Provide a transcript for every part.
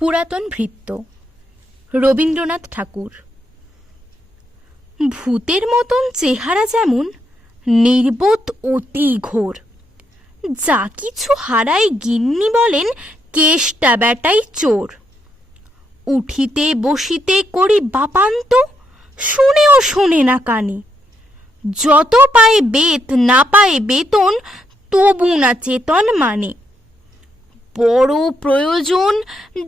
পুরাতন ভৃত্য রবীন্দ্রনাথ ঠাকুর ভূতের মতন চেহারা যেমন নির্বোধ অতি ঘোর যা কিছু হারায় গিন্নি বলেন কেষ্টা বেটাই চোর উঠিতে বসিতে করি বাপান্ত শুনেও শোনে না কানে যত পায় বেত না পায় বেতন তবু না চেতন মানে বড় প্রয়োজন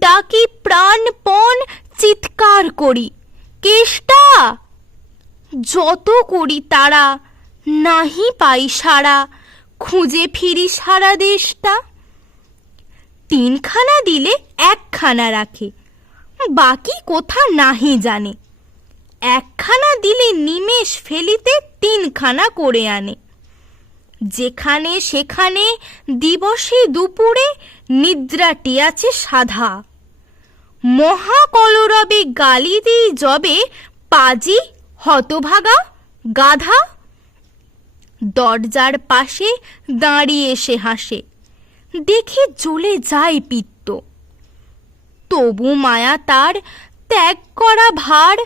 ডাকি প্রাণপণ চিৎকার করি কেষ্টা যত করি তারা নাহি পাই সারা খুঁজে ফিরি সারা দেশটা তিনখানা দিলে একখানা রাখে বাকি কোথা নাহি জানে একখানা দিলে নিমেষ ফেলিতে তিনখানা করে আনে যেখানে সেখানে দিবসে দুপুরে নিদ্রাটি আছে সাধা মহাকলরবে গালি দিই জবে পাজি হতভাগা গাধা দরজার পাশে দাঁড়িয়ে সে হাসে দেখে জ্বলে যায় পিত্ত তবু মায়া তার ত্যাগ করা ভার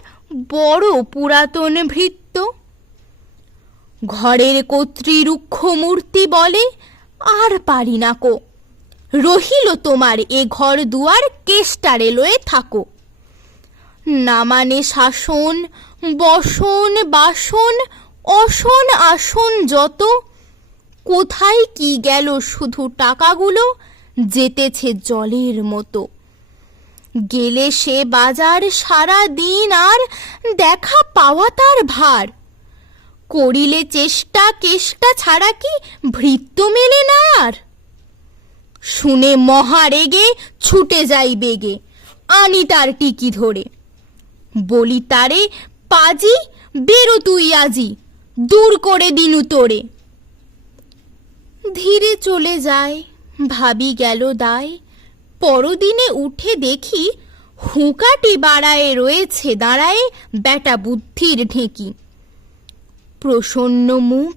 বড় পুরাতন ভৃত্ত ঘরের কর্ত্রী রুক্ষ মূর্তি বলে আর পারি না কো রহিল তোমার এ ঘর দুয়ার কেষ্টা রেলয়ে থাকো নামানে শাসন বসন বাসন অসন আসন যত কোথায় কি গেল শুধু টাকাগুলো যেতেছে জলের মতো গেলে সে বাজার সারা দিন আর দেখা পাওয়া তার ভার করিলে চেষ্টা কেষ্টা ছাড়া কি ভৃত্য মেলে না আর শুনে মহা রেগে ছুটে যাই বেগে আনি তার টিকি ধরে বলি তারে পাজি বেরো তুই আজি দূর করে দিনু তোরে ধীরে চলে যায় ভাবি গেল দায় পরদিনে উঠে দেখি হুঁকাটি বাড়ায় রয়েছে দাঁড়ায় বেটা বুদ্ধির ঢেঁকি প্রসন্ন মুখ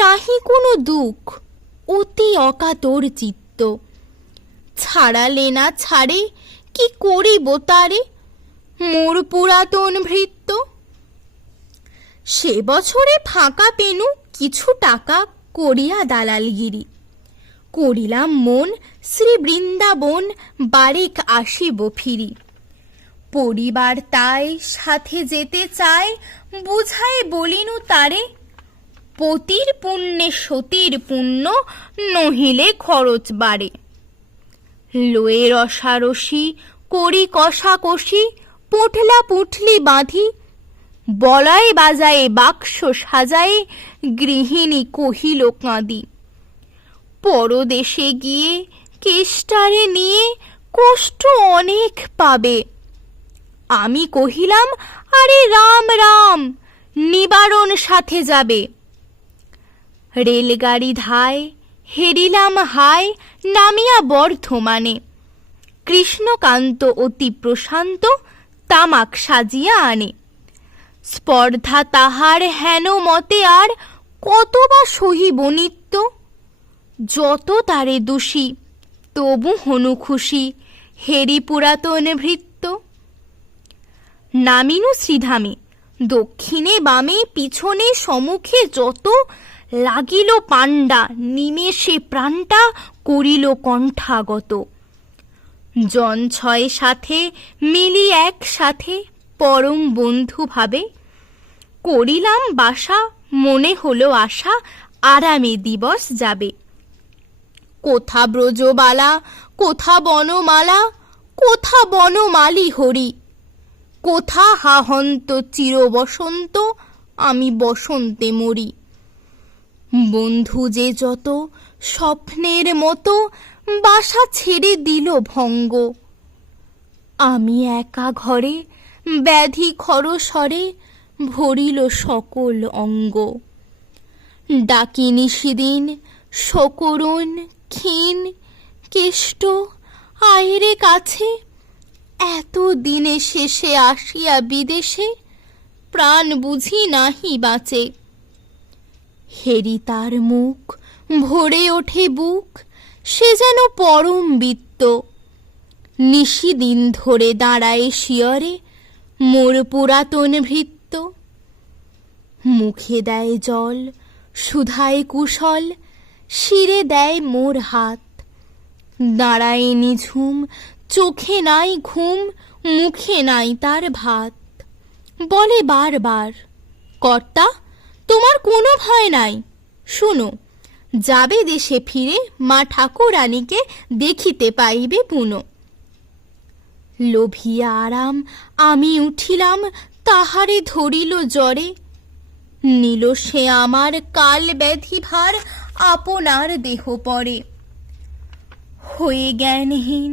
নাহি কোনো দুঃখ অতি অকাতর চিত্ত ছাড়ালে না ছাড়ে কি করিব তারে মোর পুরাতন ভৃত্য সে বছরে ফাঁকা পেনু কিছু টাকা করিয়া দালালগিরি করিলাম মন শ্রী বৃন্দাবন বারেক আসিব ফিরি পরিবার তাই সাথে যেতে চায় বুঝাই বলিনু তারে পতির পুণ্যে সতীর পুণ্য নহিলে খরচ বাড়ে লোয়ে রসারসি করি কষি পুঠলা পুঠলি বাঁধি বলায় বাজায়ে বাক্স সাজায়ে গৃহিণী কহিল কাঁদি পরদেশে গিয়ে কেষ্টারে নিয়ে কষ্ট অনেক পাবে আমি কহিলাম আরে রাম রাম নিবারণ সাথে যাবে রেলগাড়ি ধায় হেরিলাম হায় নামিয়া বর্ধমানে কৃষ্ণকান্ত অতি প্রশান্ত তামাক সাজিয়া আনে স্পর্ধা তাহার হেন মতে আর কত বা সহিব নিত্য যত তারে দোষী তবু হনু খুশি হেরি পুরাতন ভৃত্য নামিনু শ্রীধামে দক্ষিণে বামে পিছনে সমুখে যত লাগিল পাণ্ডা নিমেষে প্রাণটা করিল কণ্ঠাগত জন ছয় সাথে মিলি একসাথে পরম বন্ধু ভাবে করিলাম বাসা মনে হলো আশা আরামে দিবস যাবে কোথা ব্রজবালা কোথা বনমালা কোথা বনমালি হরি কোথা হাহন্ত চির বসন্ত আমি বসন্তে মরি বন্ধু যে যত স্বপ্নের মতো বাসা ছেড়ে দিল ভঙ্গ আমি একা ঘরে ব্যাধি খরসরে ভরিল সকল অঙ্গ ডাকি নিশিদিন শকরণ ক্ষীণ কেষ্ট আয়রে কাছে এত দিনে শেষে আসিয়া বিদেশে প্রাণ বুঝি নাহি বাঁচে হেরি তার মুখ ভরে ওঠে বুক সে যেন পরম বিত্ত নিশিদিন ধরে দাঁড়ায় শিয়রে মোর পুরাতন ভৃত্য মুখে দেয় জল সুধায় কুশল শিরে দেয় মোর হাত দাঁড়ায় নিঝুম চোখে নাই ঘুম মুখে নাই তার ভাত বলে বারবার কর্তা তোমার কোনো ভয় নাই শুনো যাবে দেশে ফিরে মা ঠাকুরানীকে দেখিতে পাইবে পুনো লোভিয়া আরাম আমি উঠিলাম তাহারে ধরিল জ্বরে নিল সে আমার কাল ব্যাধি ভার আপনার দেহ পরে হয়ে জ্ঞানহীন